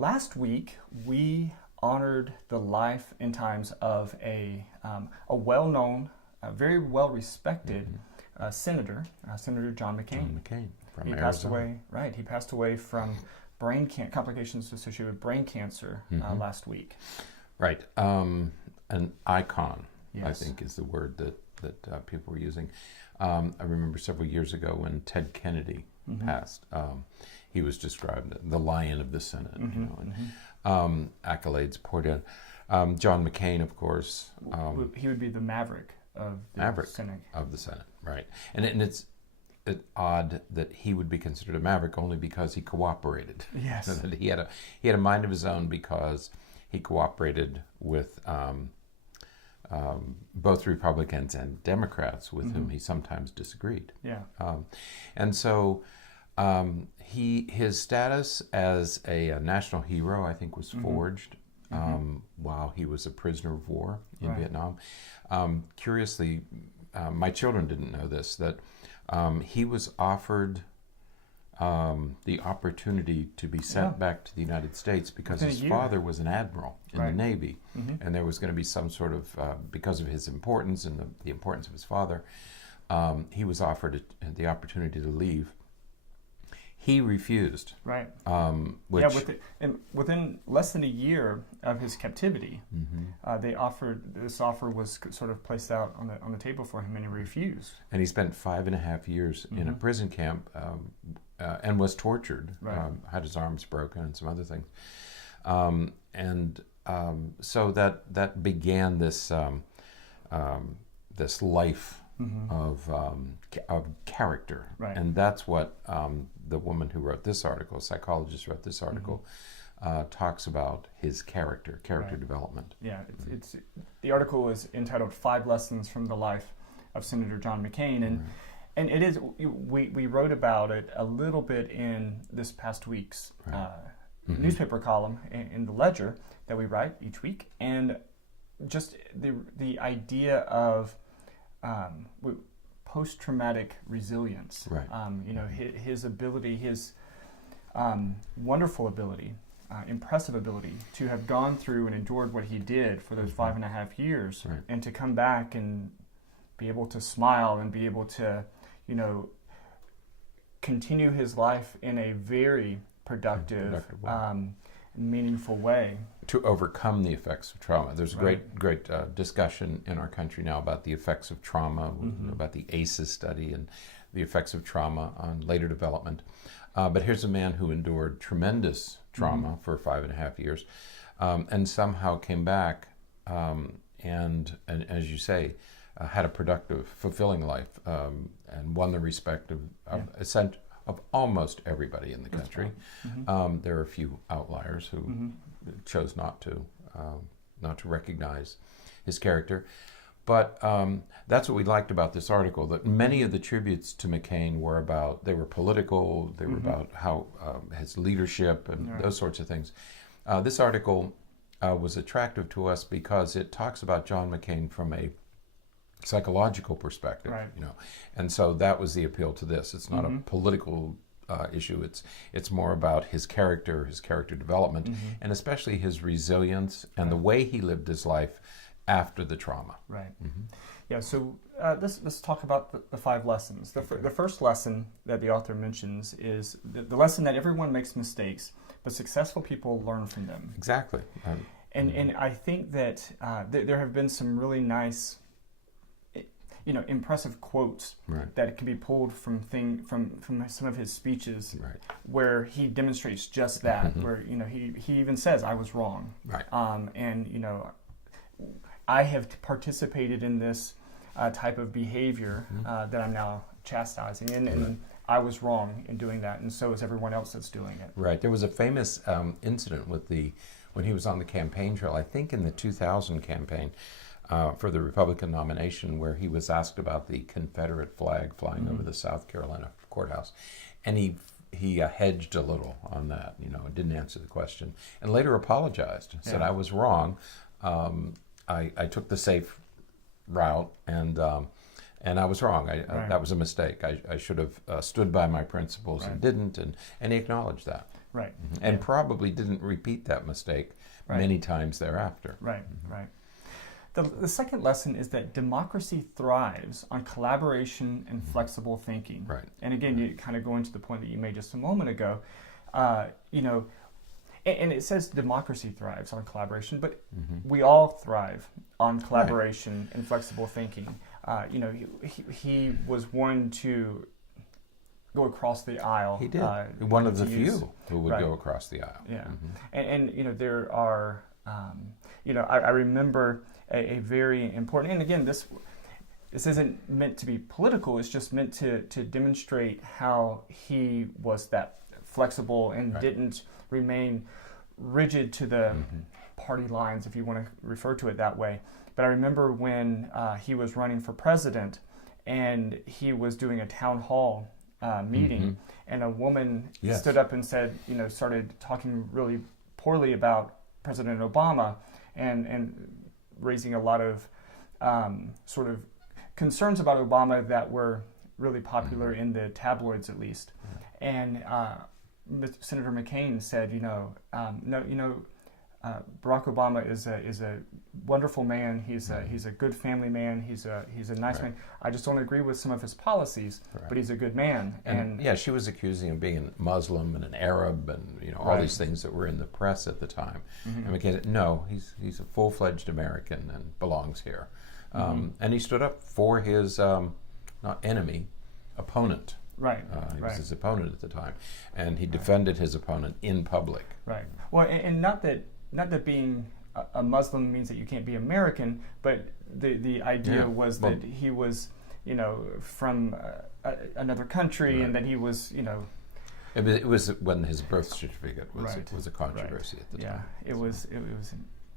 last week we honored the life and times of a well-known, very well-respected senator, Senator John McCain. John McCain from He Arizona. passed away. Right, he passed away from complications associated with brain cancer last week. Right, an icon, Yes. I think, is the word that people were using. I remember several years ago when Ted Kennedy passed. He was described the Lion of the Senate, and accolades poured in. John McCain, of course. He would be the maverick of the Senate. Of the Senate, right. And it's odd that he would be considered a maverick only because he cooperated. Yes. So that he had a mind of his own because he cooperated with both Republicans and Democrats with whom he sometimes disagreed. Yeah. And so his status as a national hero, I think, was forged while he was a prisoner of war in Vietnam. Curiously, my children didn't know this, that he was offered the opportunity to be sent back to the United States because his father was an admiral in the Navy, and there was going to be some sort of, because of his importance and the importance of his father, he was offered the opportunity to leave. He refused. Right. Which, within less than a year of his captivity, this offer was sort of placed out on the table for him, and he refused. And he spent 5.5 years in a prison camp and was tortured. Had his arms broken and some other things. So that began this this life of character, and that's what the woman who wrote this article, a psychologist wrote this article, talks about his character development. Yeah, it's the article is entitled 5 Lessons from the Life of Senator John McCain, and it is, we wrote about it a little bit in this past week's newspaper column in the Ledger that we write each week, and just the idea of post-traumatic resilience. His ability, his wonderful ability, impressive ability to have gone through and endured what he did for those 5.5 years, and to come back and be able to smile and be able to, continue his life in a very productive meaningful way. To overcome the effects of trauma. There's a great discussion in our country now about the effects of trauma, about the ACEs study and the effects of trauma on later development. But here's a man who endured tremendous trauma for 5.5 years and somehow came back and as you say, had a productive, fulfilling life and won the respect of almost everybody in the country. There are a few outliers who chose not to recognize his character, but that's what we liked about this article. That many of the tributes to McCain were political. They were about how his leadership and those sorts of things. This article was attractive to us because it talks about John McCain from a psychological perspective, and so that was the appeal to this. It's not a political issue. It's more about his character development, and especially his resilience and the way he lived his life after the trauma. Yeah. So let's talk about the 5 lessons. The first lesson that the author mentions is the lesson that everyone makes mistakes, but successful people learn from them. Exactly. And I think that there have been some really nice, impressive quotes that can be pulled from some of his speeches, where he demonstrates just that. Where he even says, "I was wrong," and I have participated in this type of behavior that I'm now chastising, and I was wrong in doing that, and so is everyone else that's doing it. Right. There was a famous incident when he was on the campaign trail, I think in the 2000 campaign, for the Republican nomination, where he was asked about the Confederate flag flying over the South Carolina courthouse, and he hedged a little on that, didn't answer the question, and later apologized, said, "I was wrong. I took the safe route, and I was wrong. That was a mistake. I should have stood by my principles and didn't," and he acknowledged that. Right. And probably didn't repeat that mistake many times thereafter. Right, right. The second lesson is that democracy thrives on collaboration and flexible thinking. Right. And again, you kind of go into the point that you made just a moment ago. You know, and it says democracy thrives on collaboration, but we all thrive on collaboration and flexible thinking. You know, he was one to go across the aisle. He did. One of the few who would go across the aisle. Yeah. And you know, there are, you know, I remember a very important, and again, this isn't meant to be political, it's just meant to demonstrate how he was that flexible and didn't remain rigid to the party lines, if you want to refer to it that way. But I remember when he was running for president and he was doing a town hall meeting, and a woman stood up and said, you know, started talking really poorly about President Obama and raising a lot of sort of concerns about Obama that were really popular in the tabloids, at least. And Senator McCain said, you know, no, you know, Barack Obama is a wonderful man. He's a good family man. He's a nice man. I just don't agree with some of his policies, but he's a good man. And yeah, she was accusing him of being a Muslim and an Arab, and you know all these things that were in the press at the time. And McCain said, no, he's a full-fledged American and belongs here. And he stood up for his not enemy, opponent. Right. He was his opponent at the time, and he defended his opponent in public. Right. Well, and not that being a Muslim means that you can't be American, but the idea was that he was, you know, from another country, and that he was, you know. It was when his birth certificate was a controversy at the time. Yeah, it was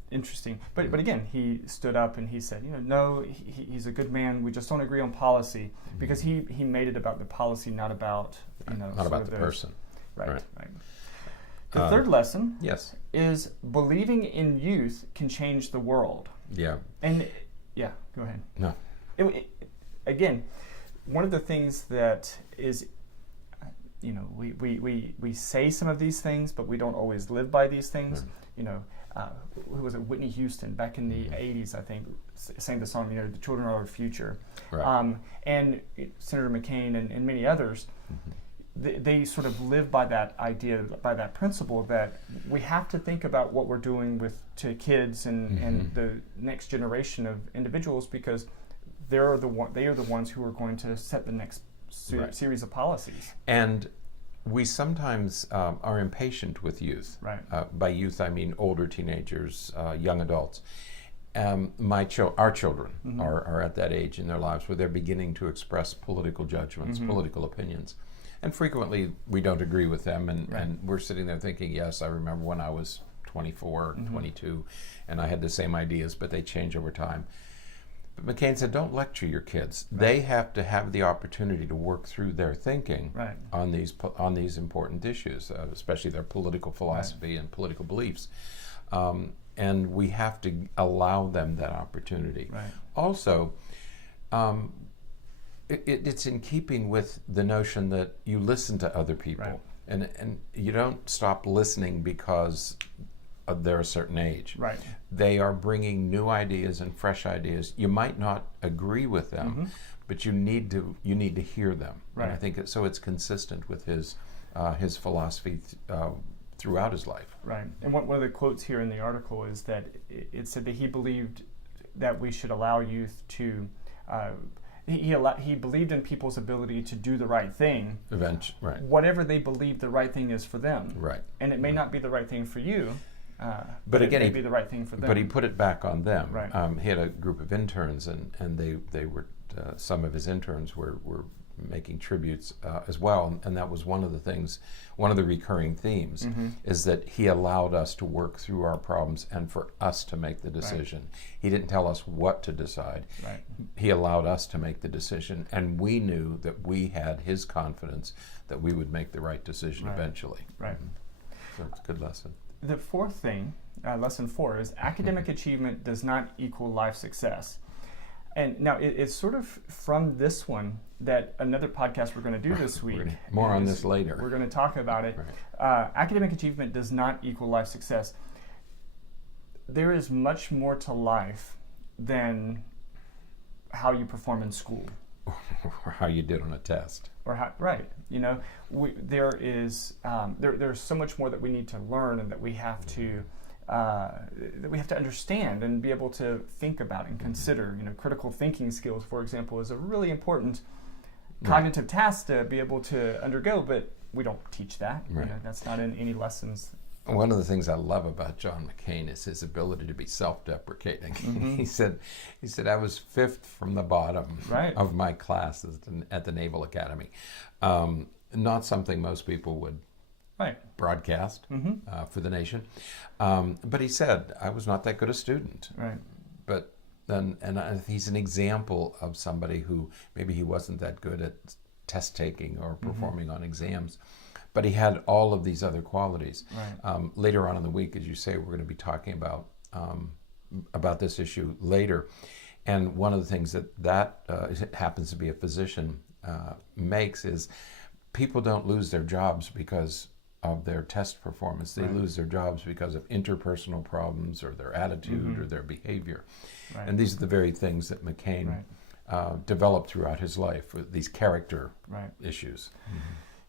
interesting. But again, he stood up and he said, you know, no, he's a good man. We just don't agree on policy, because he made it about the policy, not about, you know, not about the person. Right. The third lesson is believing in youth can change the world. Yeah. And go ahead. No. Again, one of the things that is, you know, we say some of these things, but we don't always live by these things. You know, who was it? Whitney Houston back in the 80s, I think, sang the song, you know, "The Children are Our Future." Right. And Senator McCain and many others, they sort of live by that idea, by that principle that we have to think about what we're doing to kids and the next generation of individuals, because they are the ones who are going to set the next series of policies. And we sometimes are impatient with youth. Right. By youth, I mean older teenagers, young adults. Our children are at that age in their lives where they're beginning to express political judgments, political opinions. And frequently we don't agree with them, and we're sitting there thinking, yes, I remember when I was 24, 22, and I had the same ideas, but they change over time. But McCain said, don't lecture your kids. They have to have the opportunity to work through their thinking on these important issues, especially their political philosophy and political beliefs. And we have to allow them that opportunity. Also, it's in keeping with the notion that you listen to other people, and you don't stop listening because they're a certain age. They are bringing new ideas and fresh ideas. You might not agree with them, but you need to hear them. And I think it's consistent with his philosophy throughout his life. Right. And one of the quotes here in the article is that it said that he believed that we should allow youth to. He believed in people's ability to do the right thing. Eventually, whatever they believe the right thing is for them. And it may not be the right thing for you. But again, it may be the right thing for them. But he put it back on them. He had a group of interns, and they were some of his interns were making tributes as well, and that was one of the recurring themes, is that he allowed us to work through our problems and for us to make the decision. He didn't tell us what to decide. He allowed us to make the decision, and we knew that we had his confidence that we would make the right decision eventually. So it's a good lesson. The fourth thing, lesson 4, is academic achievement does not equal life success. And now it's sort of from this one that another podcast we're going to do this week. More on this later. We're going to talk about it. Right. Academic achievement does not equal life success. There is much more to life than how you perform in school. Or how you did on a test. Or how, right. You know, there's so much more that we need to learn and that we have to understand and be able to think about and consider. You know, critical thinking skills, for example, is a really important cognitive task to be able to undergo, but we don't teach that. Right. You know, that's not in any lessons. One of the things I love about John McCain is his ability to be self-deprecating. Mm-hmm. He said, I was fifth from the bottom of my class at the Naval Academy. Not something most people would broadcast for the nation. But he said, I was not that good a student. Right. But then, he's an example of somebody who maybe he wasn't that good at test taking or performing on exams. But he had all of these other qualities. Right. Later on in the week, as you say, we're going to be talking about this issue later. And one of the things that happens to be a physician makes is people don't lose their jobs because of their test performance. They lose their jobs because of interpersonal problems or their attitude or their behavior. Right. And these are the very things that McCain developed throughout his life, with these character issues. Mm-hmm.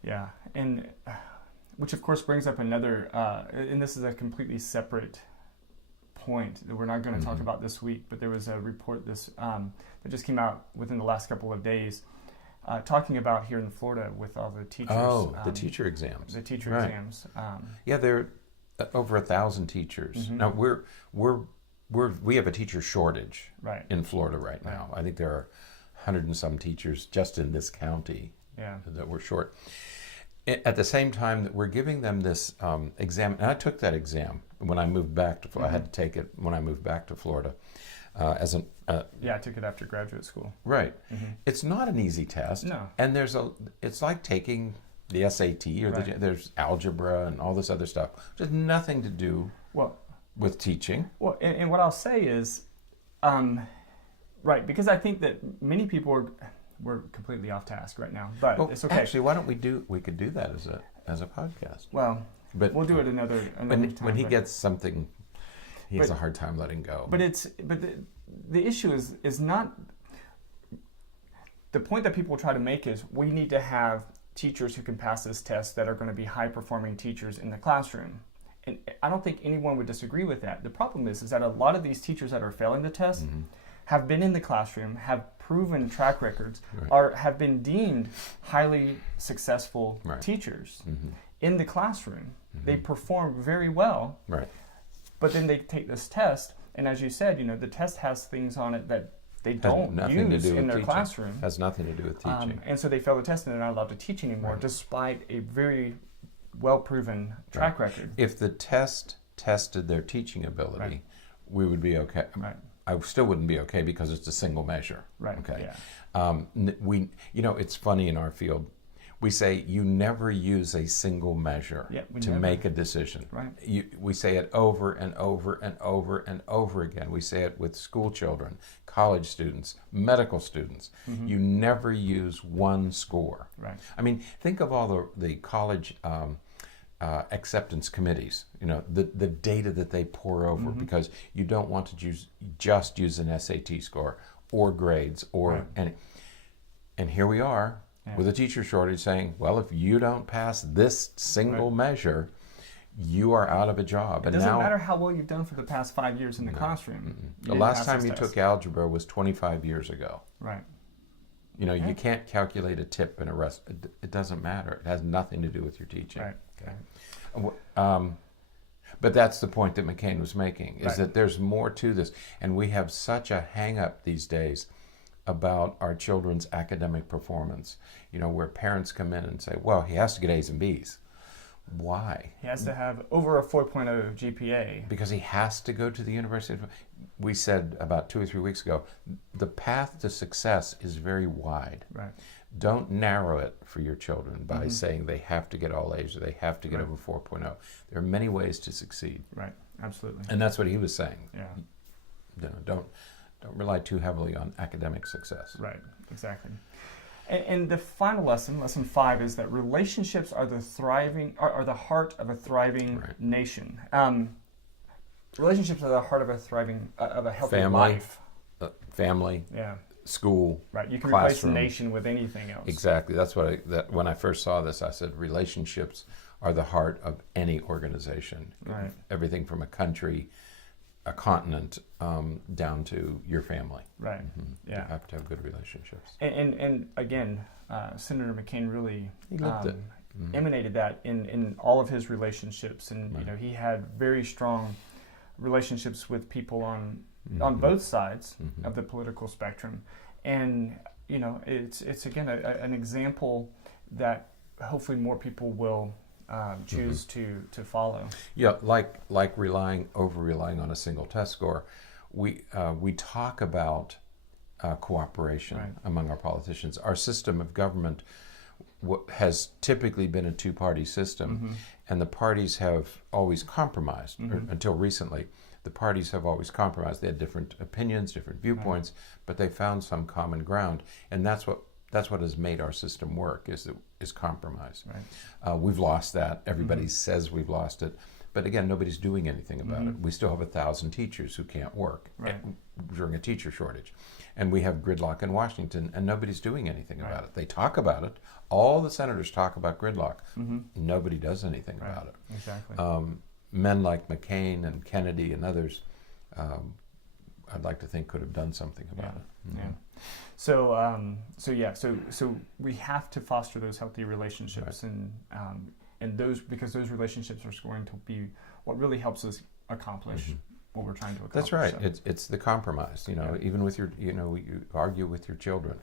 Yeah, and which of course brings up another, and this is a completely separate point that we're not going to talk about this week, but there was a report that just came out within the last couple of days talking about here in Florida with all the teachers. Oh, the teacher exams. The teacher exams. Yeah, there are over 1,000 teachers. Now we have a teacher shortage in Florida right now. I think there are 100 and some teachers just in this county that we're short. At the same time that we're giving them this exam, and I took that exam when I moved back to Florida. I had to take it when I moved back to Florida. I took it after graduate school. Right. Mm-hmm. It's not an easy test. No. And it's like taking the SAT or there's algebra and all this other stuff. There's nothing to do with teaching. Well, and what I'll say is, because I think that many people we're completely off task right now, but it's okay. Actually, why don't we could do that as a podcast. Well, but we'll do it another time. When he gets something, he has a hard time letting go. But the issue is not the point that people try to make is we need to have teachers who can pass this test that are going to be high performing teachers in the classroom. And I don't think anyone would disagree with that. The problem is that a lot of these teachers that are failing the test have been in the classroom, have proven track records, have been deemed highly successful teachers in the classroom. They perform very well, but then they take this test, and as you said, the test has things on it that they don't use in their classroom. Has nothing to do with teaching. And so they fail the test and they're not allowed to teach anymore, despite a very well-proven track record. If the test tested their teaching ability, we would be okay. I still wouldn't be okay because it's a single measure. Right. Okay. Yeah. It's funny in our field. We say you never use a single measure to make a decision. Right. We say it over and over and over and over again. We say it with school children, college students, medical students. You never use one score. Right. I mean, think of all the college acceptance committees, the data that they pour over because you don't want to just use an SAT score or grades and here we are with a teacher shortage saying, well, if you don't pass this single measure, you are out of a job. It doesn't matter how well you've done for the past 5 years in the classroom. The last time you took algebra was 25 years ago. Right. You can't calculate a tip in a rest. It doesn't matter. It has nothing to do with your teaching. Right. Okay. But that's the point that McCain was making, is that there's more to this. And we have such a hang-up these days about our children's academic performance, where parents come in and say, well, he has to get A's and B's. Why? He has to have over a 4.0 GPA. Because he has to go to the university. We said about 2 or 3 weeks ago, the path to success is very wide. Right. Don't narrow it for your children by saying they have to get all A's or they have to get over 4.0. There are many ways to succeed. Right, absolutely. And that's what he was saying. Yeah. Don't don't rely too heavily on academic success. Right, exactly. And the final lesson, lesson 5, is that relationships are the heart of a thriving nation. Relationships are the heart of a healthy life. Family. Yeah. School. Right. You can classroom. Replace the nation with anything else. Exactly. That's what when I first saw this, I said relationships are the heart of any organization. Right. Everything from a country, a continent, down to your family. Right. Mm-hmm. Yeah. You have to have good relationships. And again, Senator McCain really he lived it. Mm-hmm. Emanated that in all of his relationships, and he had very strong relationships with people on both sides of the political spectrum, and it's again an example that hopefully more people will choose to follow. Yeah, like over relying on a single test score, we talk about cooperation among our politicians. Our system of government has typically been a two-party system, and the parties have always compromised. Until recently, the parties have always compromised. They had different opinions, different viewpoints, but they found some common ground, and that's what has made our system work, is compromise. Right. We've lost that. Everybody says we've lost it, but again, nobody's doing anything about it. We still have 1,000 teachers who can't work during a teacher shortage, and we have gridlock in Washington, and nobody's doing anything about it. They talk about it. All the senators talk about gridlock. Nobody does anything about it. Exactly. Men like McCain and Kennedy and others, I'd like to think could have done something about it. Yeah. So we have to foster those healthy relationships, and those, because those relationships are going to be what really helps us accomplish what we're trying to accomplish. That's right. So. It's the compromise. Even with your, you argue with your children,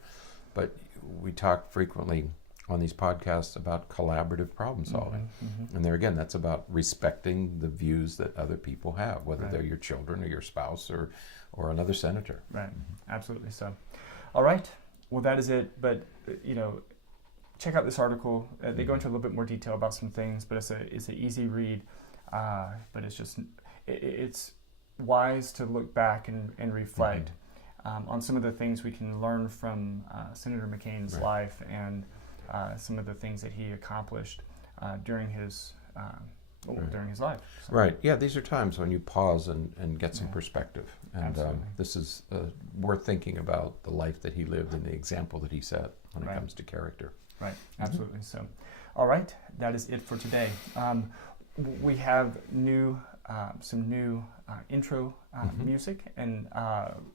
but we talk frequently on these podcasts about collaborative problem solving. And there again, that's about respecting the views that other people have, whether they're your children or your spouse or another senator. Right. Absolutely so. All right. Well, that is it. But, check out this article. They go into a little bit more detail about some things, but it's an easy read. But it's wise to look back and reflect on some of the things we can learn from Senator McCain's life, and some of the things that he accomplished during his life. So. Right. Yeah, these are times when you pause and get some perspective. And this is worth thinking about the life that he lived and the example that he set when it comes to character. Right. Absolutely. So, all right. That is it for today. We have some new intro music and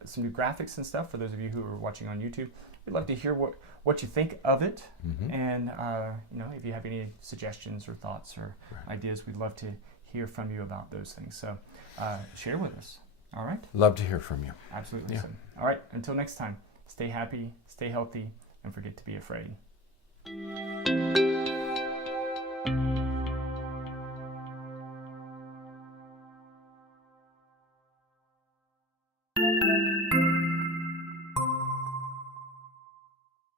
some new graphics and stuff for those of you who are watching on YouTube. We'd love to hear what you think of it, and if you have any suggestions or thoughts or ideas, we'd love to hear from you about those things. So share with us. All right. Love to hear from you. Absolutely. Yeah. So, all right. Until next time, stay happy, stay healthy, and forget to be afraid.